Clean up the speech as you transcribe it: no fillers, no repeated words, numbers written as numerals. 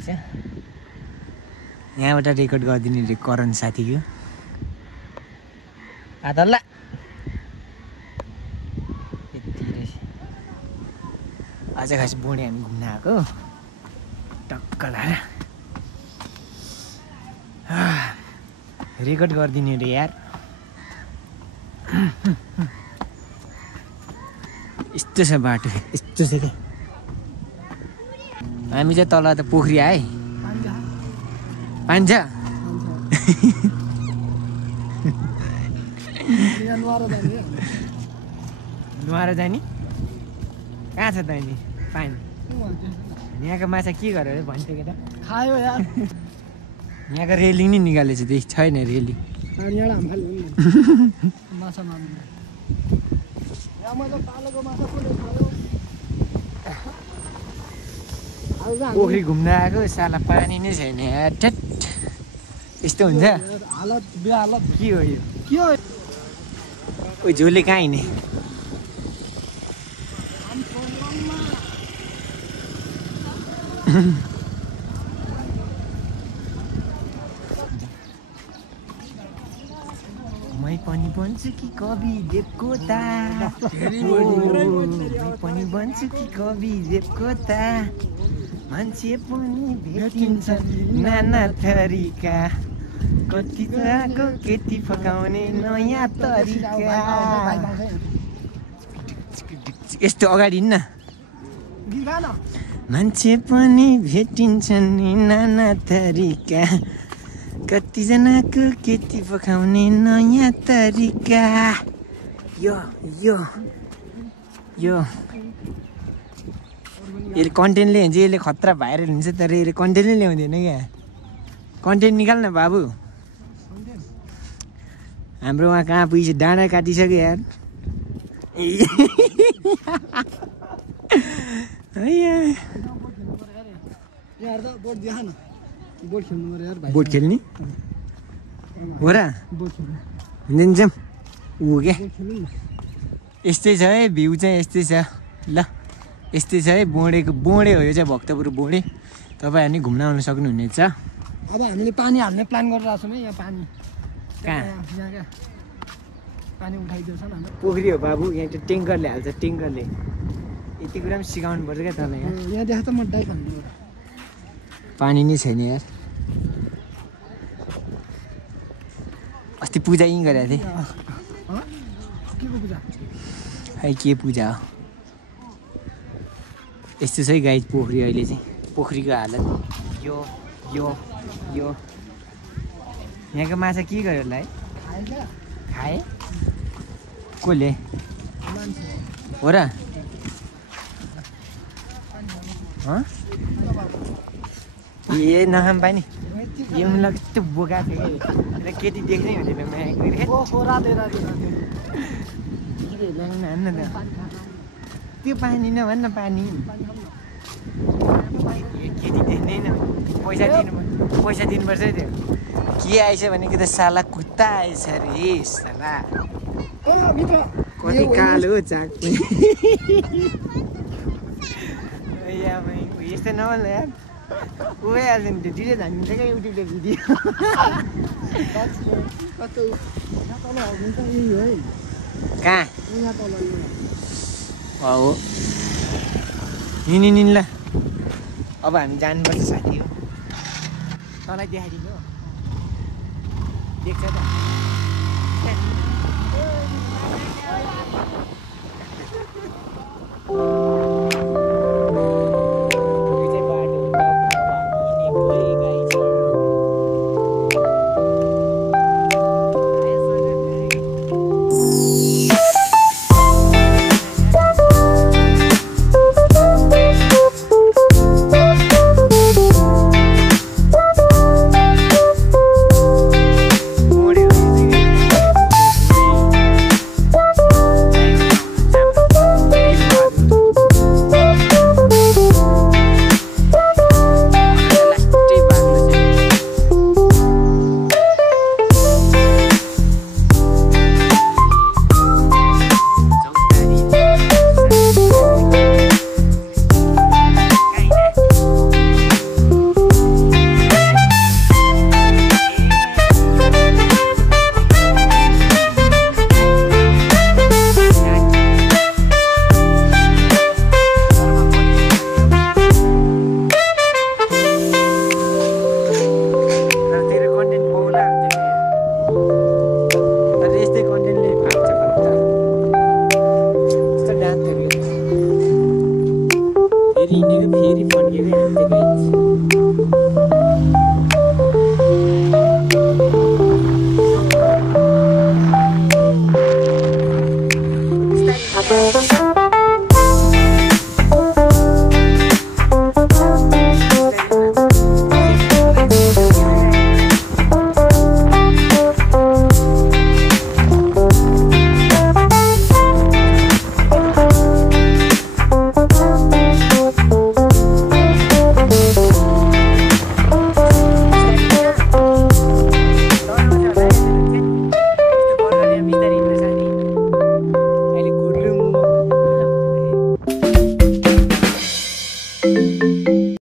रहेछ यहाँबाट रेकर्ड गरिदिने रे करण साथीको आदल्ला यति रहेछ आज खास बोडे हामी घुम्न आएको टक्क लाएर रेकर्ड गरिदिने रे यार यस्तो छ बाटो यस्तो छ क्या हामी चाहिँ तल त पोखरी आए पान्छ नुहाएर जाने कहाँ छ त अनि पानी यहाँको माछा के गरेर भन्थ्यो केटा खायो यार यहाँको रेलिङ नि निकालेको छ छैन रेलिङ माछा मार्नु यहाँ मैले पालेको माछा कसले खायो पोखरी घुम्न आएको साला पानी नै छैन यार ठ्याट यस्तो हुन्छ हालत बेहालत के हो यो के हो ओ झोले कहाँ हिँड्ने मै पनि बन्छु कि कवि देवकोटा मै पनि बन्छु कि कवि देवकोटा मान्छे पनि भेटिन्छ नाना थरीका कति तराको केटी फकाउने नयाँ तरिका यस्तो अगाडि हिँड्न मान्छे पनि भेटिन्छन् नि नाना थरीका कतिजनाको केटी पकाउने नयाँ तरिका यो यो यो यसले कन्टेन्टले हुन्छ यसले खतरा भाइरल हुन्छ तर यसले कन्टेन्टै ल्याउँदैन क्या कन्टेन्ट निकाल न बाबु हाम्रो उहाँ कहाँ पुगिसक्यो डाँडा काटिसक्यो यार बोट खेल्ने हो र जाऊँ ऊ क्या यस्तै छ है भ्यू चाहिँ यस्तै छ ल यस्तै छ है बोडेको बोडे हो यो चाहिँ भक्तपुर बोडे तपाईँहरू नि घुम्न आउनु सक्नुहुनेछ अब हामीले पानी हाल्ने प्लान गरिरहेको छौँ है यहाँ पानी कहाँ यहाँ क्या पानी उठाइदिएछ नि पोखरी हो बाबु यहाँ चाहिँ ट्याङ्करले हाल्छ ट्याङ्करले यति कुरा पनि सिकाउनु पर्छ क्या तँलाई यहाँ देख त म डाइ खानु पानी नै छैन यार अस्ति पूजा यहीँ गरेको थिएँ के को पूजा खै के पूजा हो यस्तो छ है गाई पोखरी अहिले चाहिँ पोखरीको हालत यो यो यो यहाँको माछा के गर्यो होला है खाए कसले हो र ए नखाम पानी यो मलाई कस्तो बोका थियो कि केटी देख्नै हुँदैन त्यो पानी नभन् न पानी केटी देख्नै न पैसा दिनुपर्छ है त्यो के आएछ भनेको त साला कुत्ता आएछ रे साला कति कालो चाक यस्तै नभन्नु यार उही हाल्छ नि त्यो डिलेट हानिन्छ क्या युट्युबले भिडियो कहाँ हो हिँड ल अब हामी जानुपर्छ साथी हो तँलाई देखाइदिनु देख्छ त